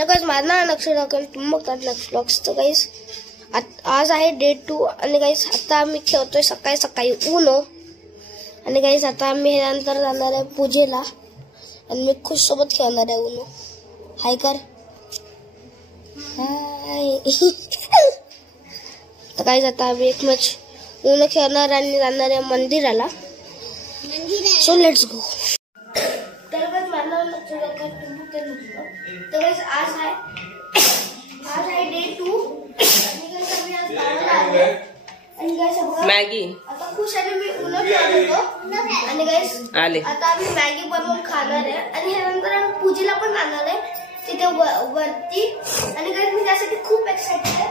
Hello guys, माझं नाव नक्षत्र दाखल तुम्ही बघतात नक्स व्लॉग्स. तर गाइस आज आहे डे 2 आणि गाइस आता आम्ही खेळतोय सकाळी सकाळी उनो. आणि गाइस आता आम्ही नंतर जाणार आहे पूजेला आणि मी खुश सोबत खेळणार आहे उनो. हाय कर हाय. तर गाइस आता आम्ही एक मॅच उनो खेळणार आणि जाणार आहे मंदिराला. So let's go. तर गाइस माझं नाव नक्षत्र दाखल तुम्ही बघतात. तर गाइस आज आहे डे 2 आणि गाइस मॅगी आता खुश आणि मी उन्हा खात होतो आणि गाइस आले आता आम्ही मॅगी बनवून खाणार आहे आणि ह्यानंतर आम्ही पूजेला पण जाणार आहे तिथे वरती. आणि गाइस मी त्यासाठी खूप एक्साइटेड आहे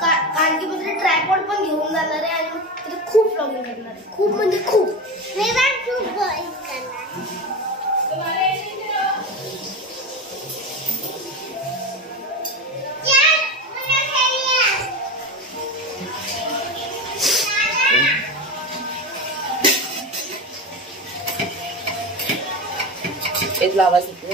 कारण की मी ट्रायपॉड पण घेऊन जाणार आहे आणि तिथे खूप व्लॉगिंग करणार आहे. खूप म्हणजे खूप मी पण खूप व्लॉगिंग करणार. इथला आवाज येतो.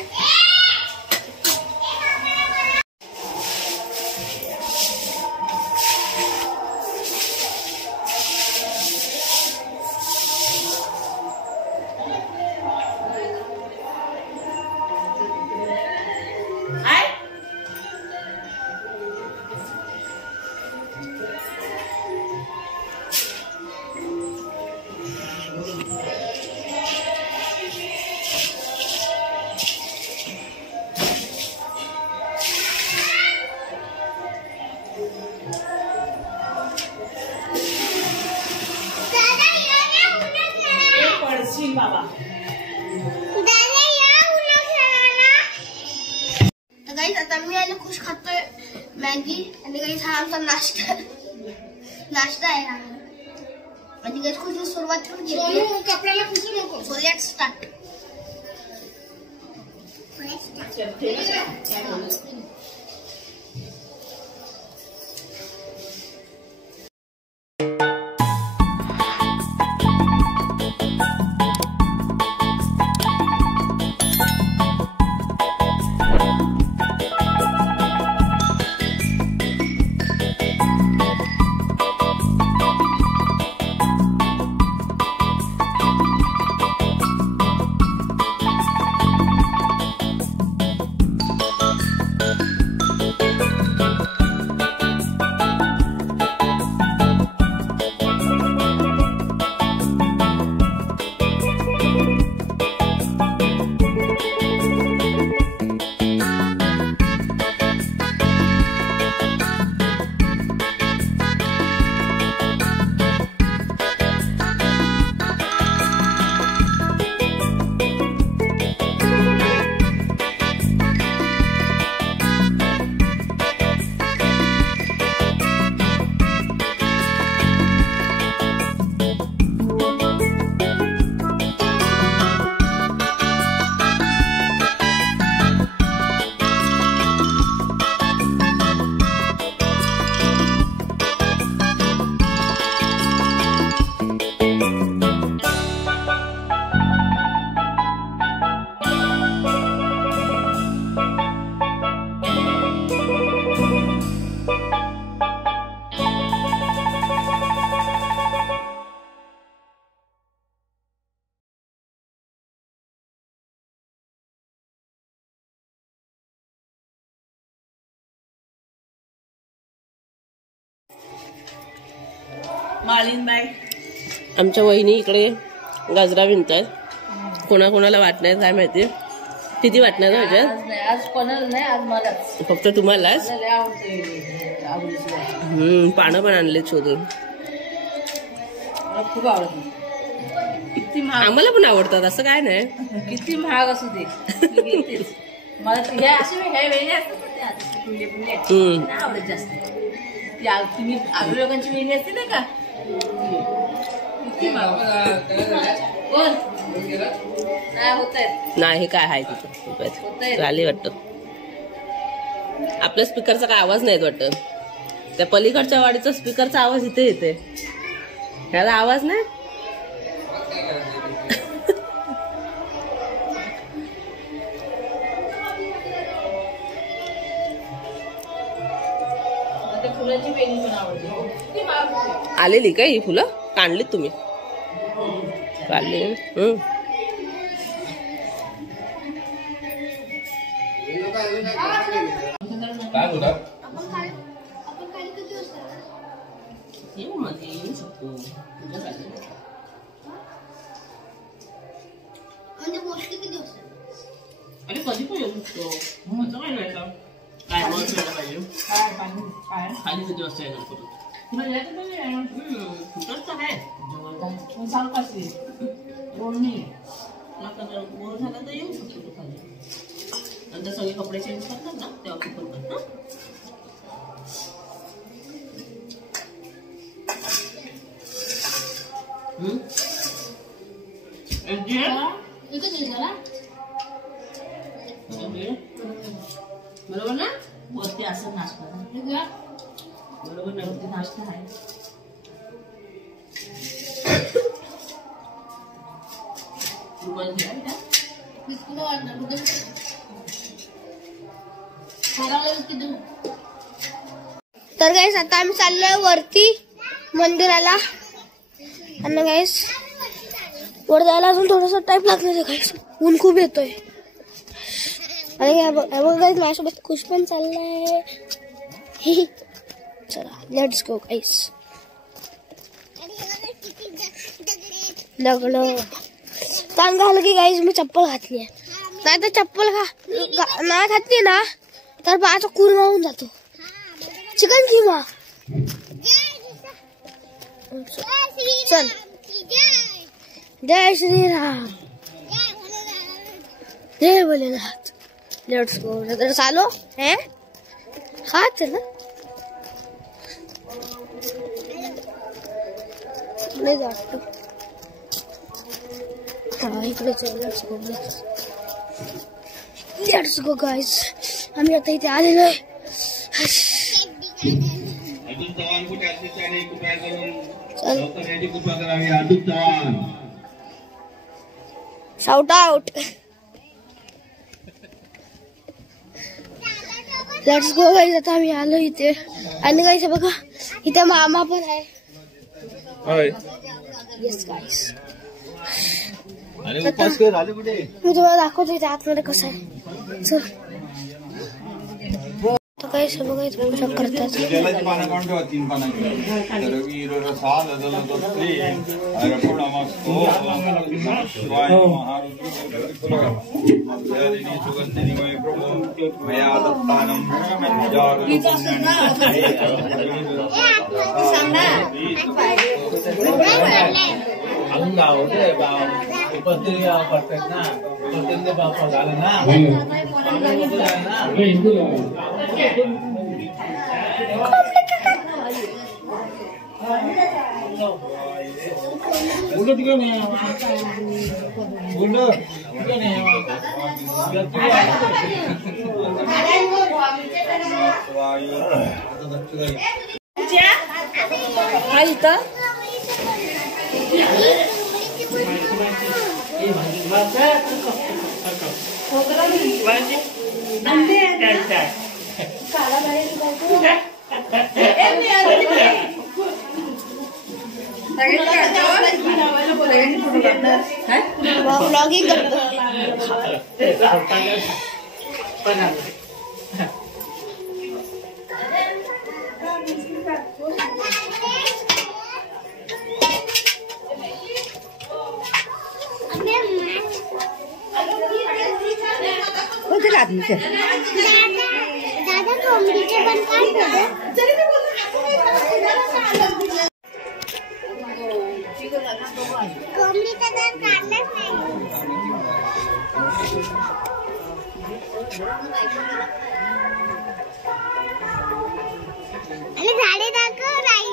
तर गाइस आता मी आणि खुश खातोय मॅगी आणि गाइस हा आमचा नाश्ता आहे. आणि गाइस खुश सुरुवात करून घेतली. कपड्याला पुसू नको. So let's start. मालिनबाई आमच्या वहिनी इकडे गाजरा विणतात. कोणाकोणाला वाटणार काय माहिती. किती वाटणार ह्याच्यात? आज कोणाला नाही, आज मला फक्त तुम्हालाच. पानं पण आणले शोधून. खूप आवडत. किती महाग. आम्हाला पण आवडतात असं काय नाही. किती महाग असू दे मला हे असे हे वेगळे असतात नाही आवडत जास्त. तुम्ही आगरी लोकांची वेगळी असते ना का. नाही काय आहे तिथं झाली वाटत. आपल्या स्पीकरचा काय आवाज नाही वाटत. त्या पलीकडच्या वाडीचा स्पीकरचा आवाज इथे येते. त्याला आवाज नाही. फुलाची वेणी पण आवडते. ती मागवते. आलेली काय ही फुलं काढलीत तुम्ही? काढली. काय बोलतात? आपण खाली किती वाजता येऊ मध्ये येऊ शकतो तुझ्यासाठी. म्हणजे मोस्टली किती वाजता? अरे कधी पण येऊ शकतो. असं काय नाही का? काय मग यायला पाहिजे. काय पाणी काय खाली किती वाजता येणार परत? तुला यायचं नाही आहे. कुठंच आहे पण सांग कशी रोडणी आता जर बोर झाला तर येऊ शकतो तू खाली. नंतर सगळे कपडे चेंज करतात ना तेव्हा तू पण कर ना. बरोबर ना वरती असं नाश्ता बरोबर ना वरती नाश्ता आहे. तर गाईस आता आम्ही चाललोय वरती मंदिराला. आणि गाईस वर जायला अजून थोडासा टाइम लागणार आहे गाईस. ऊन खूप येतोय. आणि गाईस माझ्यासोबत खुश पण चाललाय. चला लेट्स गो गाईस. दगड चांग घाल की गाईस मी चप्पल घातली आहे. नाही तर चप्पल नाही घातली ना तर पायाचा कुरमा होऊन जातो. चिकन किमा चल. जय श्रीराम जय भोलेनाथ. Let's go. नंतर चालो है हाच ना नाही जातो. हा इकडे लेट्स गो गाईस. आम्ही आता इथे आलेलो आहे. अजून चव्हाण कुठे असतील त्याने कृपया करून लवकर याची कृपा करावी. अजून Chavan shout out. Let's go guys. आता आम्ही आलो इथे. आणि गाईस बघा इथे मामा पण आहे. येस गाईस. अरे उपास कर आले कुठे? मी तुम्हाला दाखवतो इथे आतमध्ये कसं आहे. चल काही सर्व काही पूजा करतात. जलाची पानं काढून ठेवा. 3 पानं रवी रसाल अदलतो श्री अर्पणमस्तु शिवाय महारुद्रिणी सुगंधिनी वै प्रभो मया दत्तानं अजून गाव होते उपस्थित परफेक्ट ना उपस्थित बापा झालं ना बुलेट क्यों नहीं बुलेट क्यों नहीं व्लॉगिंग करतो. दादा कोंबडीचे पण काय कोंबडीचा तर काढलाच नाही. आणि झाडे दाखव नाही.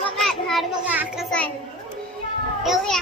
बघा झाड बघा कसं आहे. येऊया.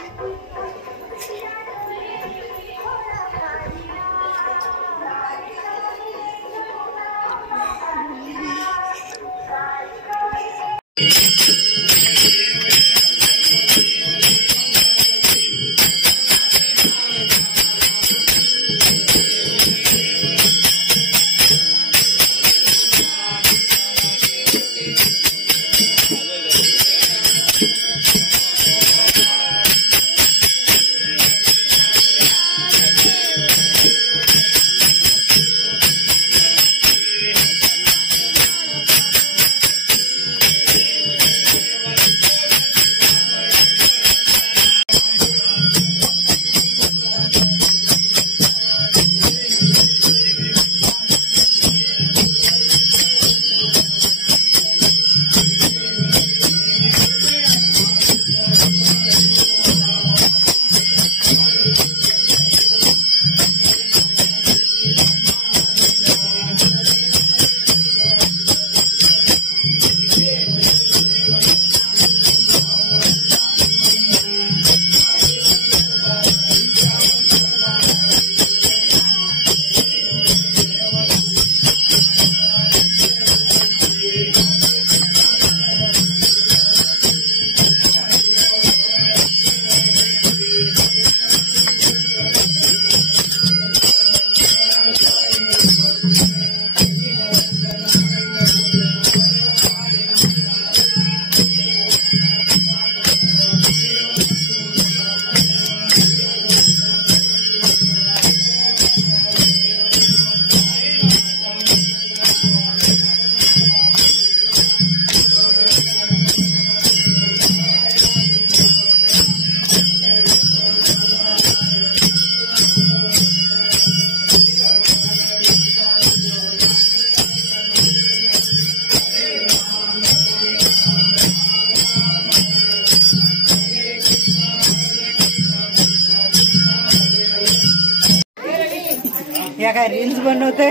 काय रील्स बनवते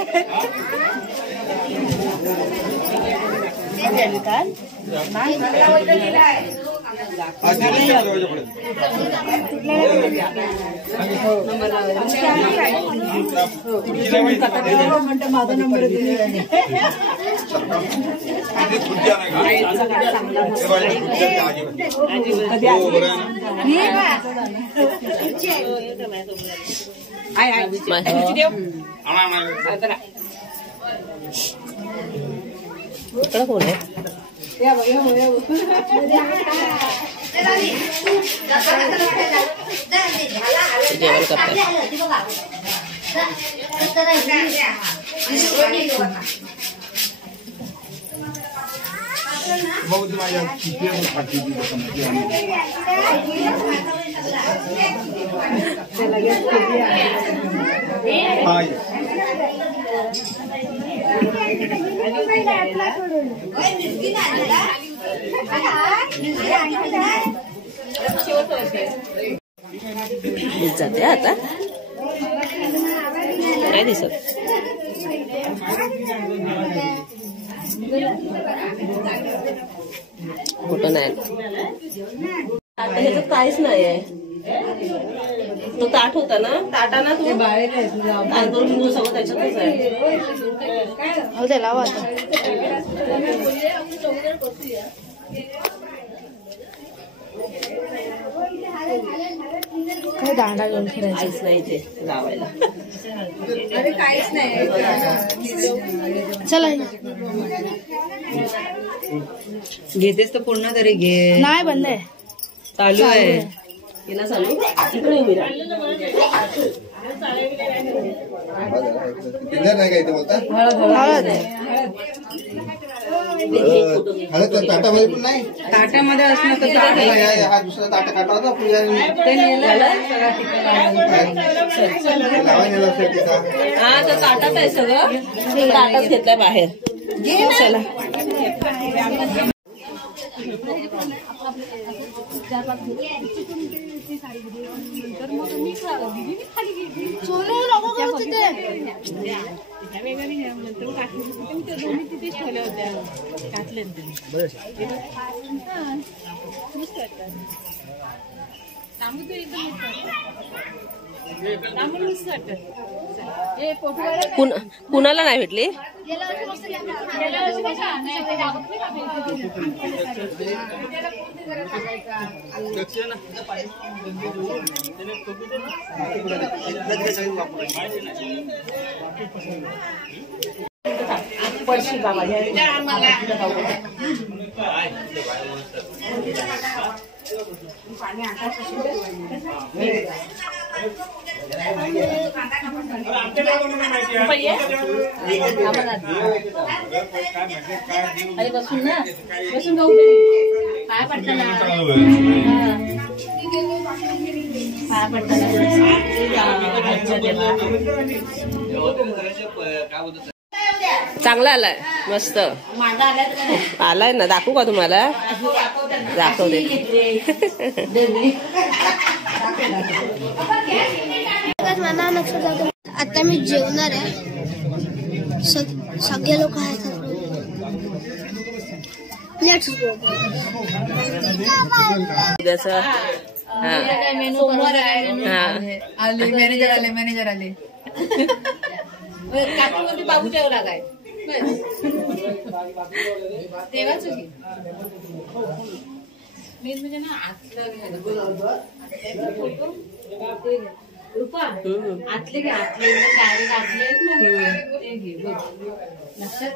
माझा नंबर इकडं कोण आहे? जेवण करतात. बहुत माझ्या जाते आता नाही दिसत. कुठं नाही आता ह्याच्यात काहीच नाही आहे. तो ताट होता ना, ताटाना तू तांदूळ घेऊन सगळं त्याच्यातच आहे. त्याला काय दांडा घेऊन फिरायचं काहीच नाही ते लावायला. काहीच नाही चला घेतेस तर पूर्ण तरी घे. नाही बंद आहे चालू आहे तिला चालू इकडे उभी राहा. नाही काय ते बोलता हळद हळद तर ताटामध्ये पण नाही ताट्यामध्ये असणं तर हा दुसरा ताटा काटा होता पुजारी लावा नेला असेल तिचा. हा तर ताटात आहे सगळं, ताटात घेतलंय बाहेर. चला कुणाला नाही भेटली? पडशी बाबा अरे बसून ना बसून जाऊ काय पडताना काय पडताना चांगला आलाय, मस्त आलाय ना. दाखवू का तुम्हाला? दाखवते. आता मी जेवणार आहे. सगळे लोक आहेत. Let's go. सोमवार आले मॅनेजर आले काकूमध्ये बाबू जेवला काय तेव्हाच मेन म्हणजे ना आतलं रुपा आतले घे आतले डायरेक्ट आतले आहेत ना ते घे लक्षात